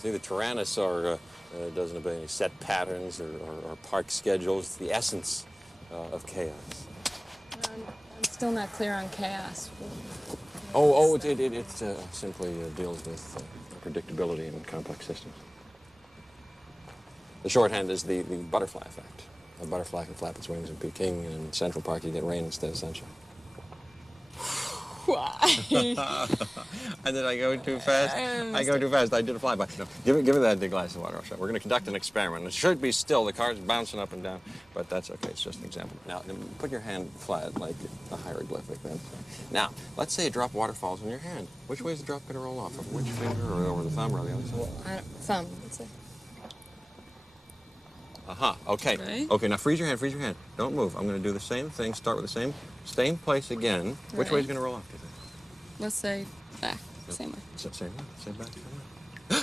See, the Tyrannosaur doesn't obey any set patterns or park schedules. It's the essence of chaos. I'm still not clear on chaos. It simply deals with predictability in complex systems. The shorthand is the butterfly effect. A butterfly can flap its wings in Peking, and in Central Park you get rain instead of sunshine. Why? And then I go too fast. I go too fast. I did a flyby. No, give me that big glass of water. We're going to conduct an experiment. It should be still. The car's bouncing up and down, but that's okay. It's just an example. Now, put your hand flat like a hieroglyphic. Then. Now, let's say a drop of water falls on your hand. Which way is the drop going to roll off? Of which finger, or over the thumb, or the other side? Thumb. Let's say. Okay. Right. Okay, now freeze your hand, Don't move. I'm going to do the same thing. Start with the same place again. Which way is it going to roll off, do you think? Let's say back. Same way. Same way? Same back? Same way?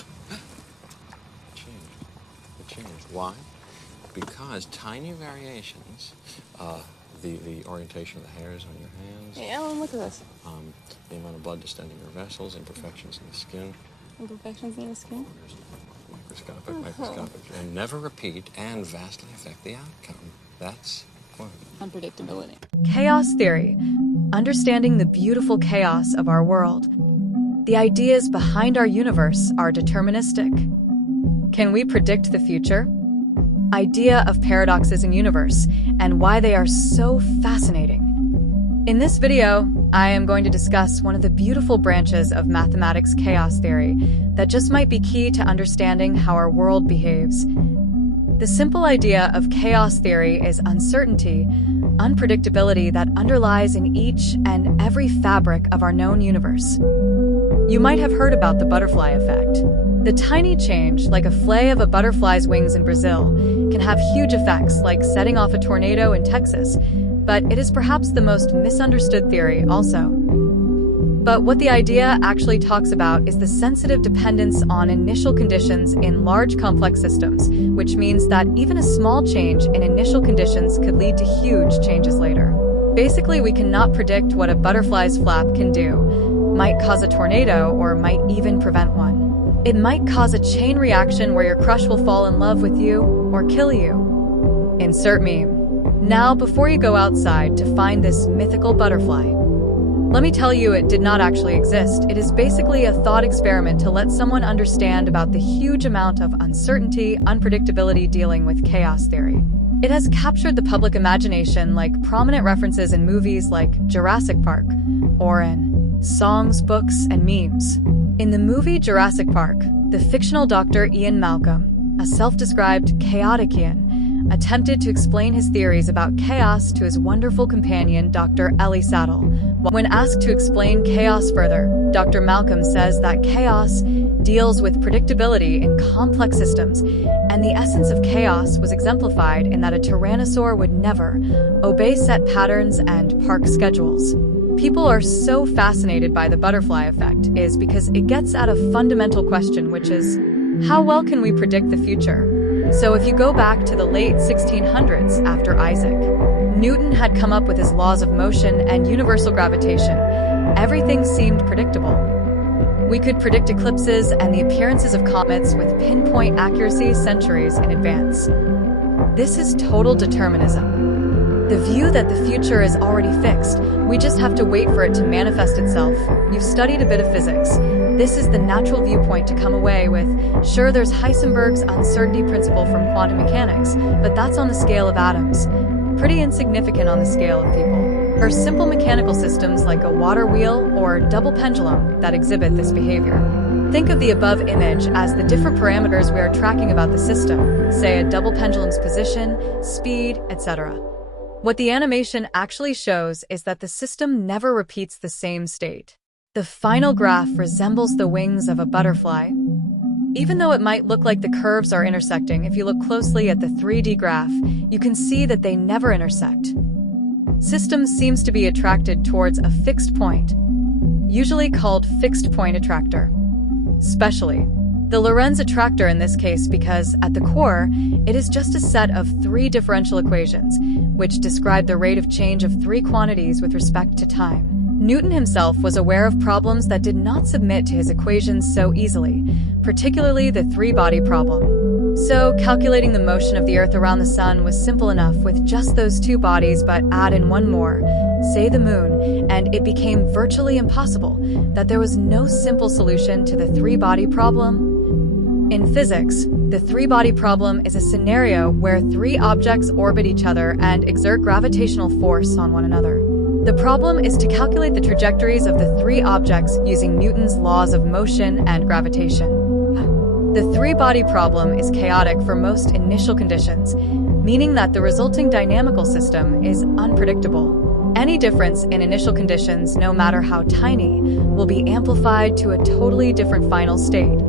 It changed. Why? Because tiny variations, the orientation of the hairs on your hands. Hey, Ellen, look at this. The amount of blood descending your vessels, imperfections in the skin. Imperfections in the skin? Microscopic, and never repeat and vastly affect the outcome. That's quantum. Unpredictability. Chaos theory. Understanding the beautiful chaos of our world. The ideas behind our universe are deterministic. Can we predict the future? Idea of paradoxes in universe and why they are so fascinating. In this video, I am going to discuss one of the beautiful branches of mathematics chaos theory that just might be key to understanding how our world behaves. The simple idea of chaos theory is uncertainty, unpredictability that underlies in each and every fabric of our known universe. You might have heard about the butterfly effect. The tiny change, like a flay of a butterfly's wings in Brazil, can have huge effects like setting off a tornado in Texas, but it is perhaps the most misunderstood theory also. But what the idea actually talks about is the sensitive dependence on initial conditions in large complex systems, which means that even a small change in initial conditions could lead to huge changes later. Basically, we cannot predict what a butterfly's flap can do, might cause a tornado, or might even prevent one. It might cause a chain reaction where your crush will fall in love with you or kill you. Insert meme. Now, before you go outside to find this mythical butterfly, let me tell you it did not actually exist. It is basically a thought experiment to let someone understand about the huge amount of uncertainty, unpredictability dealing with chaos theory. It has captured the public imagination like prominent references in movies like Jurassic Park, or in songs, books, and memes. In the movie Jurassic Park, the fictional Dr. Ian Malcolm, a self-described chaotician, attempted to explain his theories about chaos to his wonderful companion, Dr. Ellie Sattler. When asked to explain chaos further, Dr. Malcolm says that chaos deals with predictability in complex systems, and the essence of chaos was exemplified in that a tyrannosaur would never obey set patterns and park schedules. People are so fascinated by the butterfly effect is because it gets at a fundamental question, which is, how well can we predict the future? So if you go back to the late 1600s after Isaac Newton had come up with his laws of motion and universal gravitation, everything seemed predictable. We could predict eclipses and the appearances of comets with pinpoint accuracy centuries in advance. This is total determinism. The view that the future is already fixed, we just have to wait for it to manifest itself. You've studied a bit of physics. This is the natural viewpoint to come away with. Sure, there's Heisenberg's uncertainty principle from quantum mechanics, but that's on the scale of atoms. Pretty insignificant on the scale of people. Or simple mechanical systems like a water wheel or double pendulum that exhibit this behavior. Think of the above image as the different parameters we are tracking about the system, say a double pendulum's position, speed, etc. What the animation actually shows is that the system never repeats the same state. The final graph resembles the wings of a butterfly. Even though it might look like the curves are intersecting, if you look closely at the 3D graph, you can see that they never intersect. System seems to be attracted towards a fixed point, usually called fixed point attractor. Specially, the Lorentz attractor in this case because, at the core, it is just a set of three differential equations, which describe the rate of change of three quantities with respect to time. Newton himself was aware of problems that did not submit to his equations so easily, particularly the three-body problem. So, calculating the motion of the Earth around the Sun was simple enough with just those two bodies, but add in one more, say the Moon, and it became virtually impossible that there was no simple solution to the three-body problem. In physics, the three-body problem is a scenario where three objects orbit each other and exert gravitational force on one another. The problem is to calculate the trajectories of the three objects using Newton's laws of motion and gravitation. The three-body problem is chaotic for most initial conditions, meaning that the resulting dynamical system is unpredictable. Any difference in initial conditions, no matter how tiny, will be amplified to a totally different final state.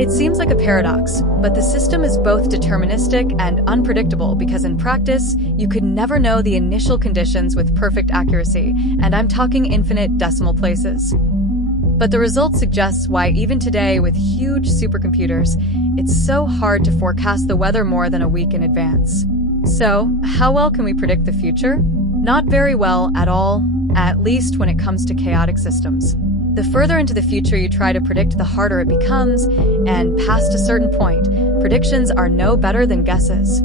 It seems like a paradox, but the system is both deterministic and unpredictable because in practice, you could never know the initial conditions with perfect accuracy, and I'm talking infinite decimal places. But the result suggests why even today with huge supercomputers, it's so hard to forecast the weather more than a week in advance. So, how well can we predict the future? Not very well at all, at least when it comes to chaotic systems. The further into the future you try to predict, the harder it becomes, and past a certain point, predictions are no better than guesses.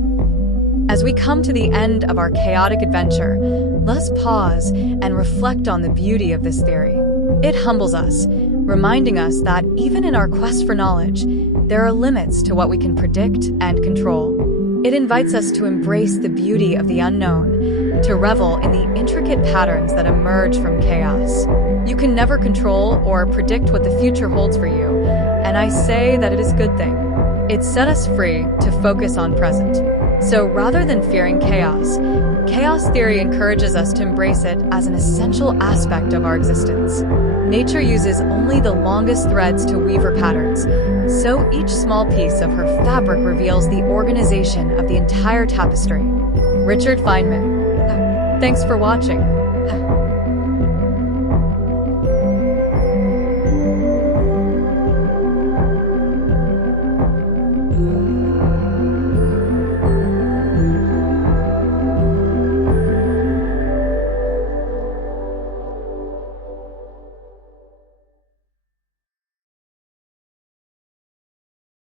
As we come to the end of our chaotic adventure, let us pause and reflect on the beauty of this theory. It humbles us, reminding us that even in our quest for knowledge, there are limits to what we can predict and control. It invites us to embrace the beauty of the unknown, to revel in the intricate patterns that emerge from chaos. You can never control or predict what the future holds for you, and I say that it is a good thing. It set us free to focus on present. So rather than fearing chaos, chaos theory encourages us to embrace it as an essential aspect of our existence. Nature uses only the longest threads to weave her patterns, so each small piece of her fabric reveals the organization of the entire tapestry. Richard Feynman. Thanks for watching.